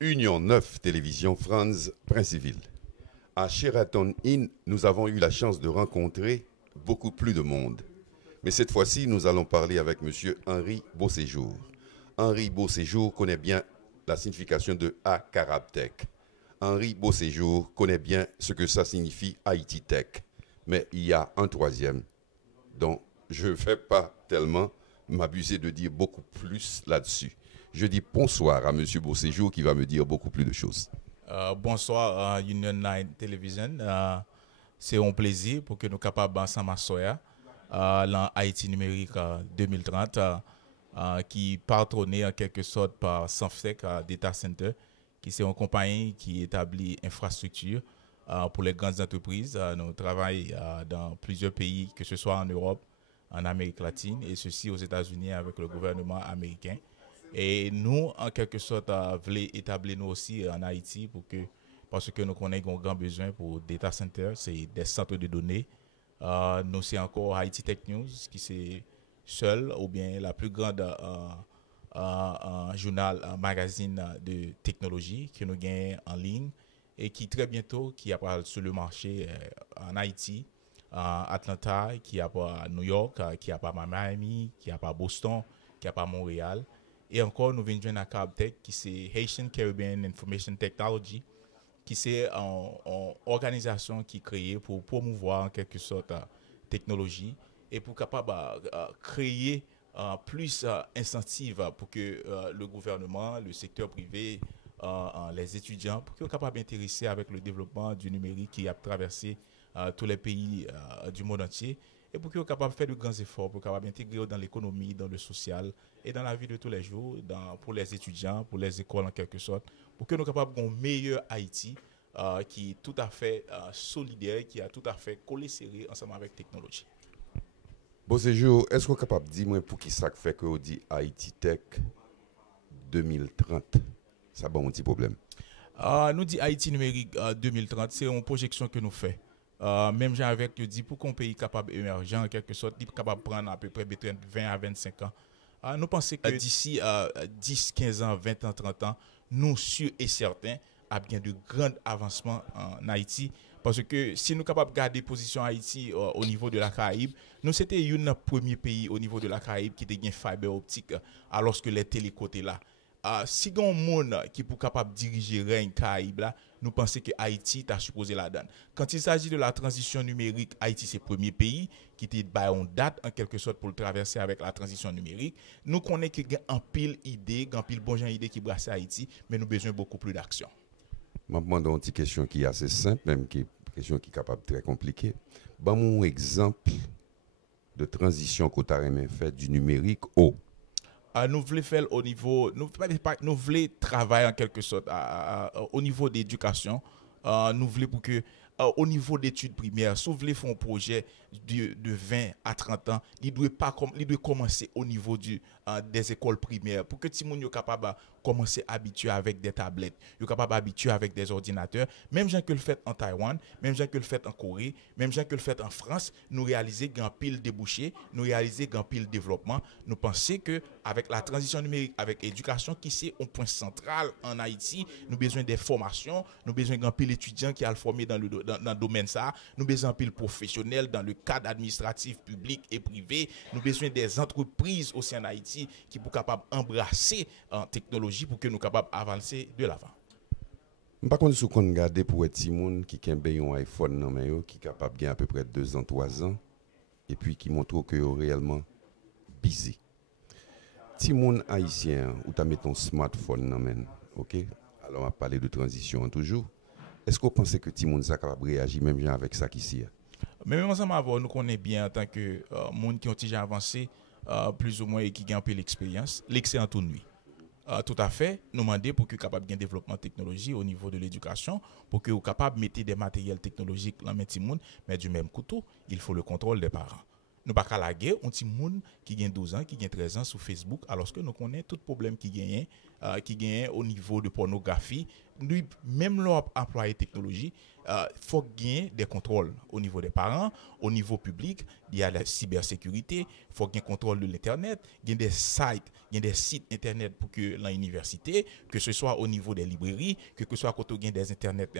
Union 9 Télévision France Princeville. À Sheraton Inn, nous avons eu la chance de rencontrer beaucoup plus de monde. Mais cette fois-ci, nous allons parler avec M. Henri Beauséjour. Henri Beauséjour connaît bien la signification de A Carabtech. Henri Beauséjour connaît bien ce que ça signifie Haïti Tech. Mais il y a un troisième dont je ne vais pas tellement m'abuser de dire beaucoup plus là-dessus. Je dis bonsoir à M. Beauséjour qui va me dire beaucoup plus de choses. Bonsoir, Union 9 Television. C'est un plaisir pour que nous capables ensemble à Soya, dans Haïti numérique 2030, qui patronné en quelque sorte par Sanftec Data Center, qui c'est une compagnie qui établit infrastructure pour les grandes entreprises. Nous travaillons dans plusieurs pays, que ce soit en Europe, en Amérique latine, et ceci aux États-Unis avec le gouvernement américain. Et nous, en quelque sorte, voulons établir nous aussi en Haïti parce que nous connaissons un grand besoin pour data centers, c'est des centres de données. Nous, c'est encore Haïti Tech News, qui c'est seul ou bien la plus grande journal, magazine de technologie que nous gagnons en ligne et qui très bientôt qui apparaît sur le marché en Haïti, à Atlanta, qui a pas New York, qui a pas Miami, qui a pas Boston, qui a pas Montréal. Et encore, nous venons de Carabtech, qui c'est Haitian Caribbean Information Technology, qui c'est une organisation qui est créée pour promouvoir en quelque sorte technologie et pour capable créer plus incentives pour que le gouvernement, le secteur privé, les étudiants, pour qu'ils soient capables d'intéresser avec le développement du numérique qui a traversé tous les pays du monde entier et pour qu'ils soient capables de faire de grands efforts pour capables d'intégrer dans l'économie, dans le social et dans la vie de tous les jours, pour les étudiants, pour les écoles en quelque sorte, pour que nous soyons capables d'un meilleur Haïti qui est tout à fait solidaire, qui a tout à fait collé serré ensemble avec la technologie. Beauséjour, est-ce que vous êtes capable de dire pour qui ça fait que vous dit Haïti Tech 2030? Ça a un petit problème. Nous dit Haïti numérique 2030, c'est une projection que nous faisons. Même j'ai avec dit pour qu'on pays capable émergent en quelque sorte, il est capable de prendre à peu près 20 à 25 ans. Nous pensons que d'ici 10, 15 ans, 20 ans, 30 ans, nous sûrs et certains à bien de grands avancements en Haïti. Parce que si nous sommes capables de garder position Haïti au niveau de la Caraïbe, nous c'était un premier pays au niveau de la Caraïbe qui a une fibre optique alors que les télécotés là. Si il y a un monde qui est capable de diriger règne Caraïbe là, nous pensons que Haïti t'a supposé la donne. Quand il s'agit de la transition numérique, Haïti c'est le premier pays qui était en date en quelque sorte pour le traverser avec la transition numérique. Nous connaissons qu'il y a un pile idée, un pile bon genre idée qui brasse Haïti, mais nous avons besoin de beaucoup plus d'action. Je vais demander une petite question qui est assez simple, même qui est une question qui est capable de très compliquée. Bon, mon exemple de transition que tu as fait du numérique au. Nous voulons faire au niveau, nous voulons travailler en quelque sorte au niveau d'éducation. Nous voulons pour que au niveau d'études primaires, si vous voulez faire un projet de 20 à 30 ans, il doit commencer au niveau des écoles primaires pour que tout le monde soit capable de commencer à habituer avec des tablettes, soit capable d'habituer avec des ordinateurs. Même gens que le fait en Taïwan, même gens que le fait en Corée, même gens que le fait en France, nous réaliser grand pile débouché, nous réaliser grand pile développement. Nous pensons que avec la transition numérique, avec l'éducation qui c'est un point central en Haïti, nous avons besoin des formations, nous avons besoin d'un pile étudiant qui a le formé dans le domaine ça, nous avons besoin d'un pile professionnel dans le cadre administratif, public et privé, nous avons besoin des entreprises aussi en Haïti qui sont capables d'embrasser en technologie pour que nous soyons capables d'avancer de l'avant. Par contre, si on regarde pour être monde qui a un iPhone dans main, qui est capable de gagner à peu près 2 ans, 3 ans, et puis qui montre que réellement busy. Si mon haïtien ou tu mis ton smartphone dans main, OK? Alors on va parler de transition toujours. Est-ce que vous pensez que Timon est capable de réagir même avec ça qui ici? Mais même ensemble avant, nous connaissons bien en tant que monde qui ont déjà avancé plus ou moins et qui ont un peu l'expérience, l'excellent tout nuit. Tout à fait, nous demander pour que capable de développement technologie au niveau de l'éducation, pour que vous capable de mettre des matériels technologiques dans le monde, mais du même couteau, il faut le contrôle des parents. Nous pas qu'à la guerre, on petit monde qui gagne 12 ans, qui gagne 13 ans sur Facebook, alors que nous connaissons tout problème qui gagne qui gagne au niveau de pornographie, lui, même leur employé technologie, faut gagner des contrôles au niveau des parents, au niveau public, il y a la cybersécurité, faut gagner contrôle de l'internet, il y a des sites internet pour que l'université, que ce soit au niveau des librairies, que ce soit quand on gagne des internet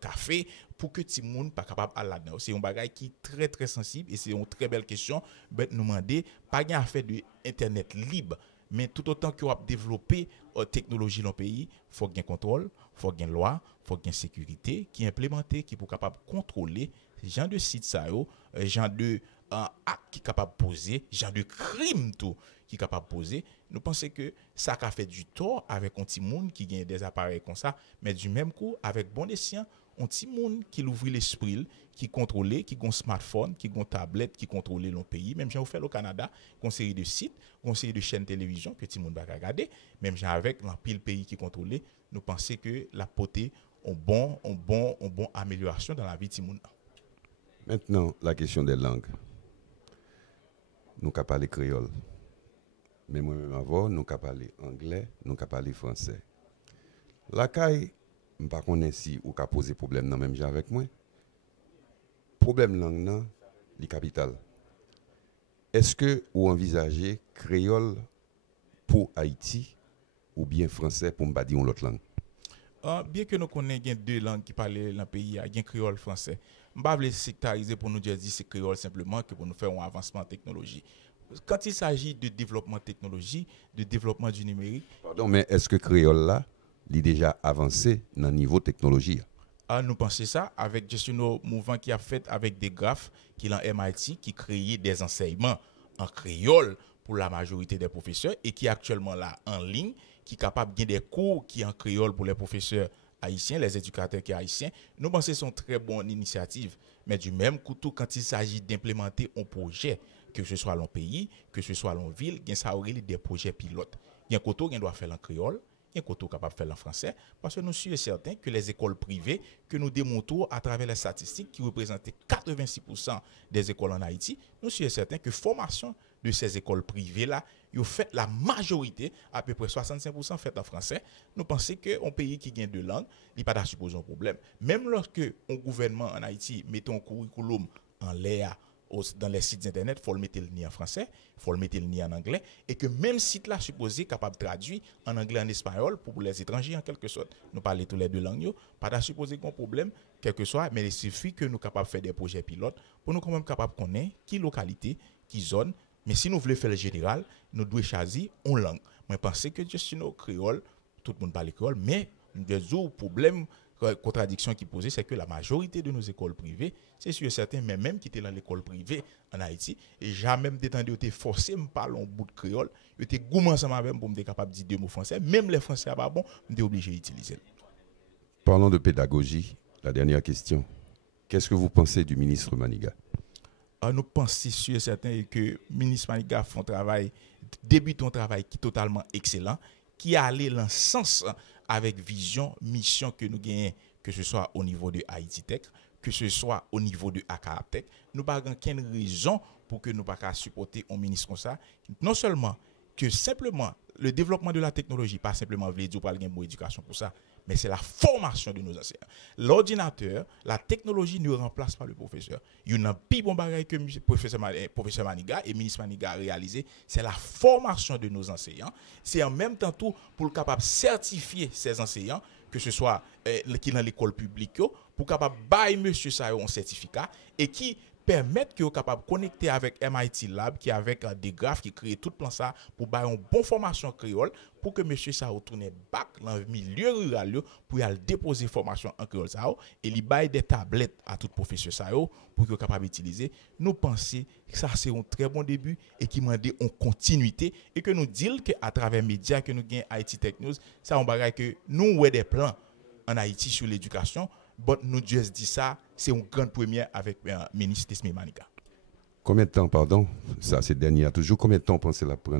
café, pour que tout le monde pas capable à là-dedans. C'est un bagage qui est très très sensible et c'est une très belle question. Ben nous demander pas gain affaire de internet libre. Mais tout autant qu'on a développé la technologie dans le pays, il faut qu'il y ait contrôle, il faut qu'il y ait loi, il faut qu'il y ait sécurité qui est implémentée, qui est capable de contrôler ce genre de sites, ce genre de actes qui est capable de poser, ce genre de crime tout qui est capable de poser. Nous pensons que ça a fait du tort avec un petit monde qui gagne des appareils comme ça, mais du même coup, avec bon escient, un petit monde qui ouvre l'esprit, qui contrôle, qui a un smartphone, qui a une tablette, qui contrôle le pays. Même si on fait au Canada, une série de sites, une série de chaînes de télévision que tout le monde va regarder. Même si avec l'empile pays qui contrôle, nous pensons que la potée ont bon amélioration dans la vie de tout le monde. Maintenant, la question des langues. Nous avons parlé créole. Mais moi-même avant, nous avons parlé anglais, nous avons parlé français. La caille, je ne sais pas si vous avez posé problème dans même genre avec moi. Problème langue nan, li capital. Est-ce que vous envisagez créole pour Haïti ou bien français pour me dire une autre langue? Bien que nous connaissions deux langues qui parlent dans le pays, il y a créole français. Je ne vais pas les sectariser pour nous dire que c'est créole simplement que pour nous faire un avancement en technologie. Quand il s'agit de développement technologie, de développement du numérique. Pardon, mais est-ce que créole là, il est déjà avancé dans le niveau technologie? Nous pensons ça avec gestion mouvement qui a fait avec des graphes qui l'ont MIT qui créait des enseignements en créole pour la majorité des professeurs et qui est actuellement là en ligne, qui est capable de gagner des cours qui en créole pour les professeurs haïtiens, les éducateurs qui sont haïtiens. Nous pensons que c'est une très bonne initiative, mais du même coup, quand il s'agit d'implémenter un projet, que ce soit dans le pays, que ce soit dans la ville, il y a des projets pilotes. Il y a un côté qui doit faire en créole. Il y a un côté capable de faire en français, parce que nous sommes certains que les écoles privées, que nous démontrons à travers les statistiques qui représentent 86% des écoles en Haïti, nous sommes certains que la formation de ces écoles privées-là, ils ont fait la majorité, à peu près 65% faite en français. Nous pensons qu'un pays qui gagne deux langues, il n'y a pas de supposer un problème. Même lorsque un gouvernement en Haïti met un curriculum en l'air, dans les sites internet, il faut le mettre ni en français, il faut le mettre ni en anglais, et que même site là supposé capable de traduire en anglais, en espagnol pour les étrangers en quelque sorte. Nous parlons tous les deux langues, pas de supposer qu'on problème, quel que soit, mais il suffit que nous capables de faire des projets pilotes pour nous quand même capables de connaître qui localité, qui zone, mais si nous voulons faire le général, nous devons choisir une langue. Moi, je pense que juste nos créole, tout le monde parle créole, mais le problème, contradiction qui posait, c'est que la majorité de nos écoles privées, c'est sûr certain, mais même qui étaient dans l'école privée en Haïti, et jamais détendu été forcé me parler un bout de créole, ils étaient gourmands ensemble avec pour me capable de dire deux mots français, même les français pas bon, m'étais obligé d'utiliser. Parlons de pédagogie, la dernière question. Qu'est-ce que vous pensez du ministre Maniga? Nous pensons sûr certain que le ministre Maniga débute un travail qui est totalement excellent, qui a allé dans le sens avec vision, mission que nous gagnons, que ce soit au niveau de Haïti Tech, que ce soit au niveau de AKAP Tech. Nous n'avons pas aucune raison pour que nous ne pas supporter un ministre comme ça. Non seulement que simplement le développement de la technologie, pas simplement veut dire pour avoir une bonne éducation pour ça, mais c'est la formation de nos enseignants. L'ordinateur, la technologie ne remplace pas le professeur. Il y a un plus bon bagage que le professeur Maniga et le ministre Maniga a réalisé, c'est la formation de nos enseignants. C'est en même temps tout pour le capable certifier ces enseignants, que ce soit qui dans l'école publique, pour capable bailler monsieur ça un certificat et qui permettre que vous capable de connecter avec MIT Lab qui avec des graphes qui crée tout plan ça pour bailler une bonne formation créole pour que monsieur ça retourne back dans le milieu rural pour aller déposer formation en créole ça et li bailler des tablettes à tout professeur ça pour que capable utiliser. Nous pensons que ça c'est un très bon début et qui m'a dit en continuité et que nous disons que à travers médias que nous gagnons Haïti Tech News ça on bagaille que nous ouais des plans en Haïti sur l'éducation. But nous juste dit ça, c'est une grande première avec le ministre Tesmi Maniga. Combien de temps, pardon, ça c'est dernier, toujours combien de temps pensez la pour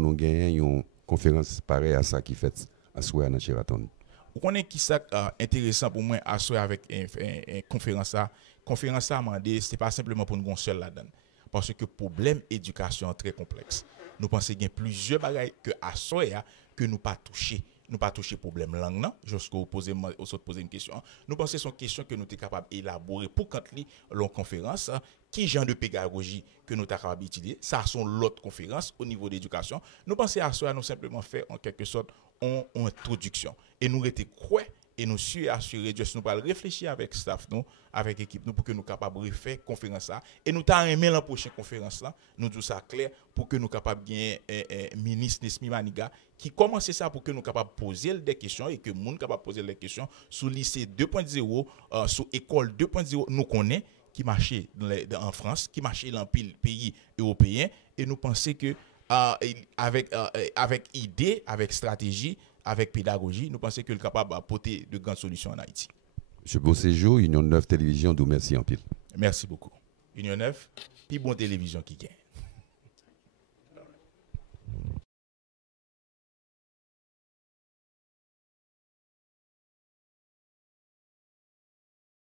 nous gagner une conférence pareille à ça qui fait à Soir dans Sheraton? Vous connaissez qui ça intéressant pour moi à Soir avec une conférence ça. Conférence ça, c'est pas simplement pour nous seul là-dedans. Parce que le problème éducation est très complexe. nous pensons qu'il y a plusieurs bagages que à soya que nous pas toucher. Nous pas toucher problème langue non, jusqu'au poser une question. Nous pensons que sont question que nous sommes capables d'élaborer pour quand l'on conférence qui genre de pédagogie que nous sommes capables d'utiliser. Ça sont l'autre conférence au niveau d'éducation. Nous pensons à soya nous simplement faire en quelque sorte une introduction et nous étions quoi et nous sommes assurés de nous pas réfléchir avec staff nous avec équipe nous pour que nous capables de faire conférence là et nous t'a aimé la prochaine conférence là nous tout ça clair pour que nous capables gagner ministre Nesmi Maniga qui commence ça pour que nous capables poser des questions et que monde capable poser des questions sur lycée 2.0 sur école 2.0 nous connaît qui marchait en France qui marchait dans pile pays européens et nous pensons que avec idée avec stratégie avec pédagogie, nous pensons qu'il est capable d'apporter de grandes solutions en Haïti. M. Beauséjour, Union 9 Télévision, nous merci en pile. Merci beaucoup. Union 9, puis bonne télévision qui gagne.